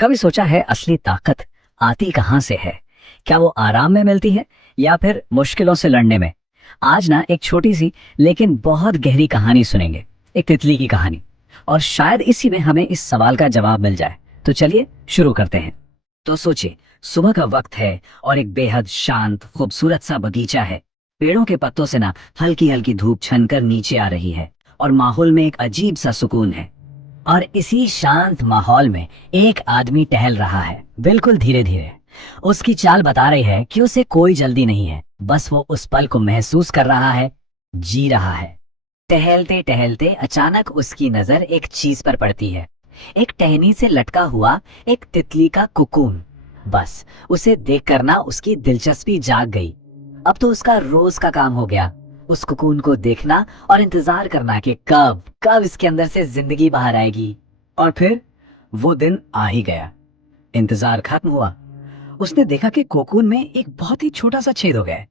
कभी सोचा है असली ताकत आती कहाँ से है? क्या वो आराम में मिलती है या फिर मुश्किलों से लड़ने में? आज ना एक छोटी सी लेकिन बहुत गहरी कहानी सुनेंगे, एक तितली की कहानी। और शायद इसी में हमें इस सवाल का जवाब मिल जाए। तो चलिए शुरू करते हैं। तो सोचिए, सुबह का वक्त है और एक बेहद शांत खूबसूरत सा बगीचा है। पेड़ों के पत्तों से ना हल्की हल्की धूप छनकर नीचे आ रही है और माहौल में एक अजीब सा सुकून है। और इसी शांत माहौल में एक आदमी टहल रहा है, बिल्कुल धीरे धीरे। उसकी चाल बता रही है कि उसे कोई जल्दी नहीं है, बस वो उस पल को महसूस कर रहा है, जी रहा है। टहलते टहलते अचानक उसकी नजर एक चीज पर पड़ती है, एक टहनी से लटका हुआ एक तितली का कुकून। बस उसे देखकर ना उसकी दिलचस्पी जाग गई। अब तो उसका रोज का काम हो गया, उस कुकून को देखना और इंतजार करना कि कब कब इसके अंदर से जिंदगी बाहर आएगी। और फिर वो दिन आ ही गया। इंतजार खत्म हुआ। उसने देखा कि कोकून में एक बहुत ही छोटा सा छेद हो गया है।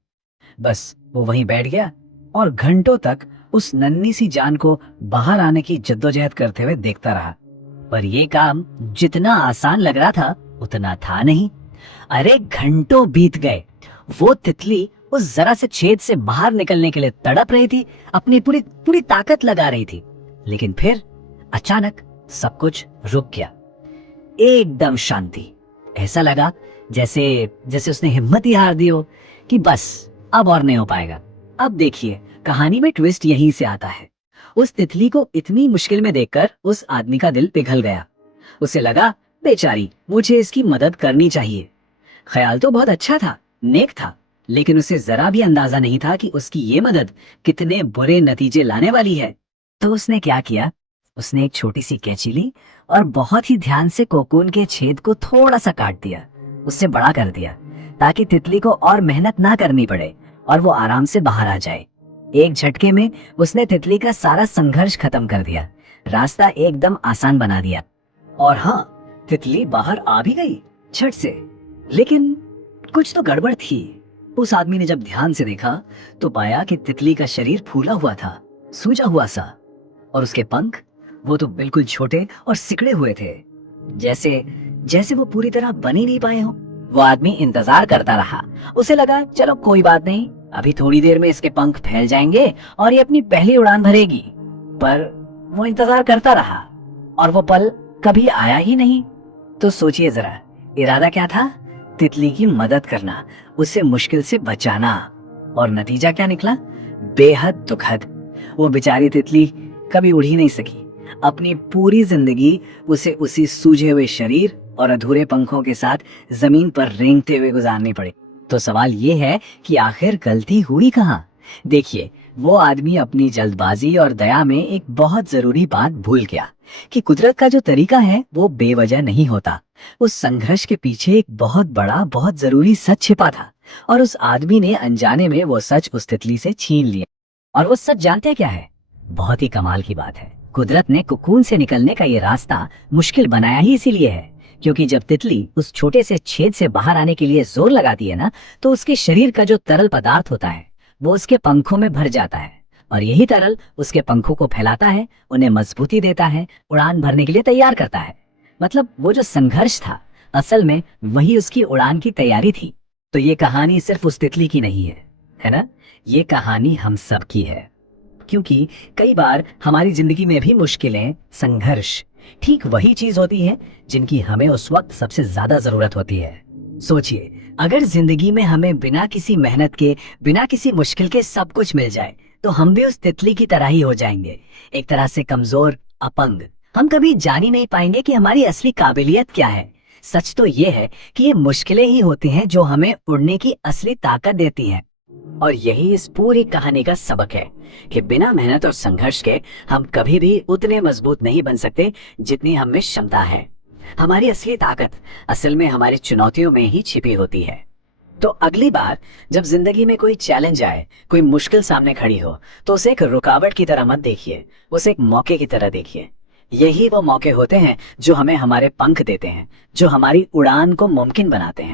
बस वो वहीं बैठ गया और घंटों तक उस नन्ही सी जान को बाहर आने की जद्दोजहद करते हुए देखता रहा। पर ये काम जितना आसान लग रहा था उतना था नहीं। अरे घंटों बीत गए। वो तितली उस जरा से छेद से बाहर निकलने के लिए तड़प रही थी, अपनी पूरी पूरी ताकत लगा रही थी। लेकिन फिर अचानक सब कुछ रुक गया। एकदम शांति। ऐसा लगा जैसे जैसे उसने हिम्मत ही हार दी हो कि बस अब और नहीं हो पाएगा। अब देखिए, कहानी में ट्विस्ट यहीं से आता है। उस तितली को इतनी मुश्किल में देखकर उस आदमी का दिल पिघल गया। उसे लगा, बेचारी, मुझे इसकी मदद करनी चाहिए। ख्याल तो बहुत अच्छा था, नेक था, लेकिन उसे जरा भी अंदाजा नहीं था कि उसकी ये मदद कितने बुरे नतीजे लाने वाली है। तो उसने क्या किया? उसने एक छोटी सी कैंची ली और बहुत ही ध्यान से कोकून के छेद को थोड़ा सा काट दिया, उससे बड़ा कर दिया, ताकि तितली को और मेहनत ना करनी पड़े और वो आराम से बाहर आ जाए। एक झटके में उसने तितली का सारा संघर्ष खत्म कर दिया, रास्ता एकदम आसान बना दिया। और हाँ, तितली बाहर आ भी गई झट से। लेकिन कुछ तो गड़बड़ थी। उस आदमी ने जब ध्यान से देखा तो पाया कि तितली का शरीर फूला हुआ था, सूजा हुआ सा। और उसके पंख, वो तो बिल्कुल छोटे और सिकड़े हुए थे, जैसे जैसे वो पूरी तरह बन ही नहीं पाए हो। वो आदमी इंतजार करता रहा। उसे लगा, चलो कोई बात नहीं, अभी थोड़ी देर में इसके पंख फैल जाएंगे और ये अपनी पहली उड़ान भरेगी। पर वो इंतजार करता रहा और वो पल कभी आया ही नहीं। तो सोचिए जरा, इरादा क्या था? तितली की मदद करना, उसे मुश्किल से बचाना। और नतीजा क्या निकला? बेहद दुखद। वो बेचारी तितली कभी उड़ ही नहीं सकी। अपनी पूरी जिंदगी उसे उसी सूजे हुए शरीर और अधूरे पंखों के साथ जमीन पर रेंगते हुए गुजारनी पड़ी। तो सवाल ये है कि आखिर गलती हुई कहाँ? देखिए, वो आदमी अपनी जल्दबाजी और दया में एक बहुत जरूरी बात भूल गया कि कुदरत का जो तरीका है वो बेवजह नहीं होता। उस संघर्ष के पीछे एक बहुत बड़ा, बहुत जरूरी सच छिपा था, और उस आदमी ने अनजाने में वो सच उस तितली से छीन लिया। और वो सच जानते क्या है? बहुत ही कमाल की बात है, कुदरत ने कोकून से निकलने का ये रास्ता मुश्किल बनाया ही इसीलिए है, क्योंकि जब तितली उस छोटे से छेद से बाहर आने के लिए जोर लगाती है ना, तो उसके शरीर का जो तरल पदार्थ होता है वो उसके पंखों में भर जाता है। और यही तरल उसके पंखों को फैलाता है, उन्हें मजबूती देता है, उड़ान भरने के लिए तैयार करता है। मतलब वो जो संघर्ष था, असल में वही उसकी उड़ान की तैयारी थी। तो ये कहानी सिर्फ उस तितली की नहीं है, है ना? ये कहानी हम सब की है, क्योंकि कई बार हमारी जिंदगी में भी मुश्किलें, संघर्ष ठीक वही चीज होती है जिनकी हमें उस वक्त सबसे ज्यादा जरूरत होती है। सोचिए, अगर जिंदगी में हमें बिना किसी मेहनत के, बिना किसी मुश्किल के सब कुछ मिल जाए, तो हम भी उस तितली की तरह ही हो जाएंगे, एक तरह से कमजोर, अपंग। हम कभी जान ही नहीं पाएंगे कि हमारी असली काबिलियत क्या है। सच तो ये है कि ये मुश्किलें ही होती हैं जो हमें उड़ने की असली ताकत देती हैं। और यही इस पूरी कहानी का सबक है कि बिना मेहनत और संघर्ष के हम कभी भी उतने मजबूत नहीं बन सकते जितनी हम में क्षमता है। हमारी असली ताकत असल में हमारी चुनौतियों में ही छिपी होती है। तो अगली बार जब जिंदगी में कोई चैलेंज आए, कोई मुश्किल सामने खड़ी हो, तो उसे एक रुकावट की तरह मत देखिए, उसे एक मौके की तरह देखिए। यही वो मौके होते हैं जो हमें हमारे पंख देते हैं, जो हमारी उड़ान को मुमकिन बनाते हैं।